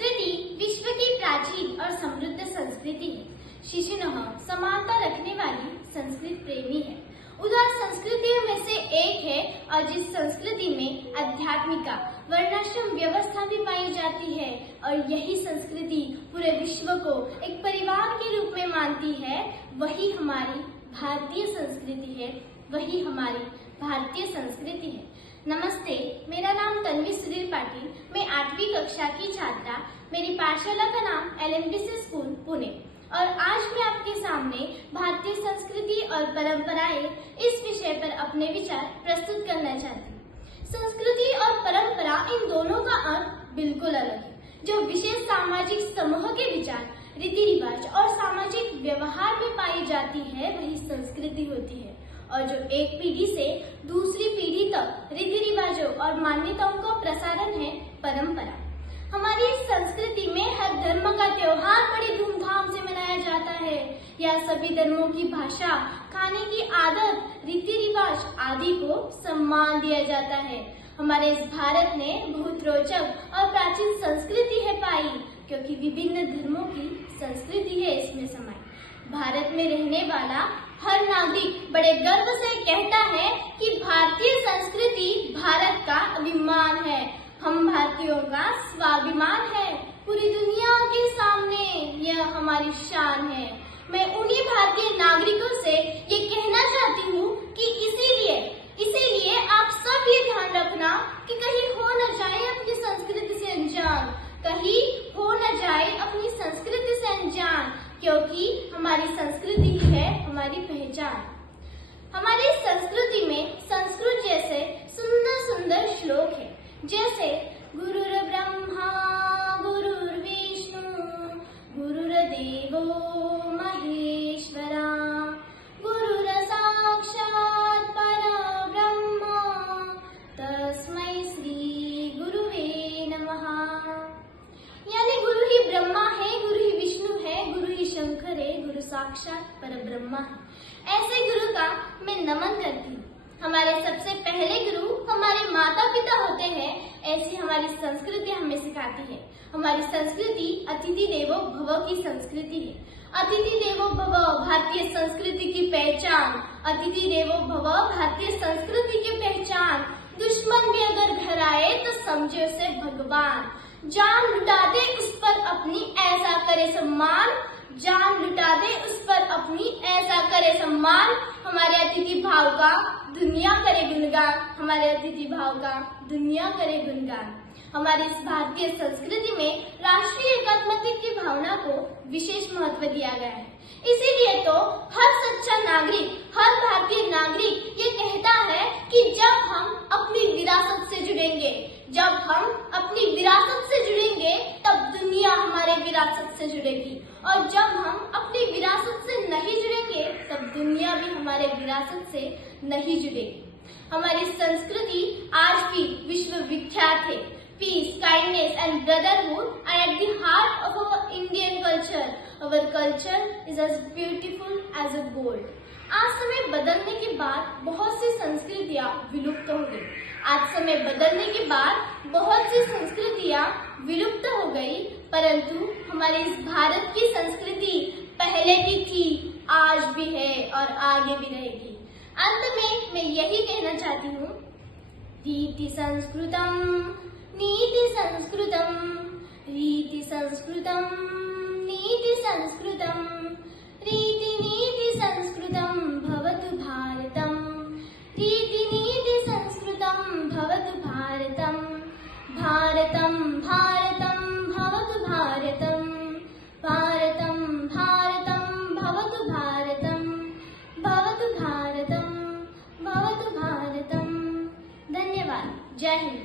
संस्कृति विश्व की प्राचीन और समृद्ध संस्कृति है। शिशुनः समानता रखने वाली संस्कृत प्रेमी है। उदार संस्कृतियों में से एक है और जिस संस्कृति में आध्यात्मिका वर्णाश्रम व्यवस्था भी पाई जाती है और यही संस्कृति पूरे विश्व को एक परिवार के रूप में मानती है, वही हमारी भारतीय संस्कृति है, वही हमारी भारतीय संस्कृति है। नमस्ते, मेरा नाम तन्वी सुधीर पाटिल, मैं 8वीं कक्षा की छात्रा, मेरी पाठशाला का नाम LMDC स्कूल पुणे और आज मैं आपके सामने भारतीय संस्कृति और परंपराएं इस विषय पर अपने विचार प्रस्तुत करना चाहती हूँ। संस्कृति और परंपरा इन दोनों का अर्थ बिल्कुल अलग है। जो विशेष सामाजिक समूह के विचार, रीति रिवाज और सामाजिक व्यवहार में पाई जाती है, वही संस्कृति होती है और जो एक पीढ़ी से दूसरी पीढ़ी तक रीति रिवाजों और मान्यताओं का प्रसारण है परंपरा। हमारी संस्कृति में हर धर्म का त्योहार बड़ी धूमधाम से मनाया जाता है। यह सभी धर्मों की भाषा, खाने की आदत, रीति रिवाज आदि को सम्मान दिया जाता है। हमारे इस भारत ने बहुत रोचक और प्राचीन संस्कृति है पाई, क्योंकि विभिन्न धर्मों की संस्कृति है इसमें समाई। भारत में रहने वाला हर नागरिक बड़े गर्व से कहता है कि भारतीय संस्कृति भारत का अभिमान है। हम भारतीयों का स्वाभिमान है। पूरी दुनिया के सामने यह हमारी शान है। मैं उन्हीं भारतीय नागरिकों से ये कहना चाहती हूँ कि इसीलिए आप सब ये ध्यान रखना कि कहीं हो न जाए अपनी संस्कृति से अनजान, कहीं हो न जाए अपनी संस्कृति से अनजान, क्योंकि हमारी संस्कृति है हमारी पहचान। हमारी संस्कृति में संस्कृत जैसे सुंदर सुंदर श्लोक है, जैसे गुरुर्ब्रह्मा गुरुर्विष्णु गुरुर्देवो महेश्वरा गुरुर्साक्षात् परब्रह्म तस्मै श्री गुरुवे नमः। यानी गुरु ही ब्रह्मा है, गुरु ही विष्णु है, गुरु ही शंकर है, गुरु साक्षात परब्रह्मा है। ऐसे गुरु का मैं नमन करती हूँ। हमारे सबसे पहले गुरु हमारे माता पिता होते हैं, ऐसी हमारी संस्कृति हमें सिखाती है। हमारी संस्कृति अतिथि देवो भव की संस्कृति है। अतिथि देवो भव भारतीय संस्कृति की पहचान। अतिथि देवो भव भारतीय संस्कृति की पहचान। दुश्मन भी अगर घर आए तो समझे उसे भगवान। जान लुटा दे उस पर अपनी, ऐसा करे सम्मान। जान लुटा दे उस पर अपनी, ऐसा करे सम्मान। हमारे अतिथि भाव का दुनिया करे गुणगान। हमारे अतिथि भाव का दुनिया करे गुणगान। हमारी इस भारतीय संस्कृति में राष्ट्रीय एकात्मता की भावना को विशेष महत्व दिया गया है। इसीलिए तो हर सच्चा नागरिक, हर भारतीय नागरिक ये कहता है कि जब हम अपनी विरासत से जुड़ेंगे, जब हम अपनी विरासत से जुड़ेंगे, तब दुनिया हमारे विरासत से जुड़ेगी और जब हम अपनी विरासत से नहीं जुड़ेंगे, तब दुनिया भी हमारे विरासत से नहीं जुड़ेगी। हमारी संस्कृति आज भी विश्व विख्यात है। Peace, kindness and brotherhood are at the heart of our Indian culture. Our culture is as beautiful as a gold. आज समय बदलने के बाद बहुत सी संस्कृतियाँ विलुप्त हो गई। आज समय बदलने के बाद बहुत सी संस्कृतियाँ विलुप्त हो गई, परंतु हमारे इस भारत की संस्कृति पहले भी थी, आज भी है और आगे भी रहेगी। अंत में मैं यही कहना चाहती हूँ, रीति संस्कृतम नीति संस्कृतम, रीति संस्कृतम नीति संस्कृतम, रीति नीति संस्कृतम भवतु भारतम, रीति नीति संस्कृतम भवतु भारतम, भारतम भारतम भवतु भारतम, भारतम भारतम भवतु भारतम, भवतु भारतम भवतु भारतम। धन्यवाद। जय हिंद।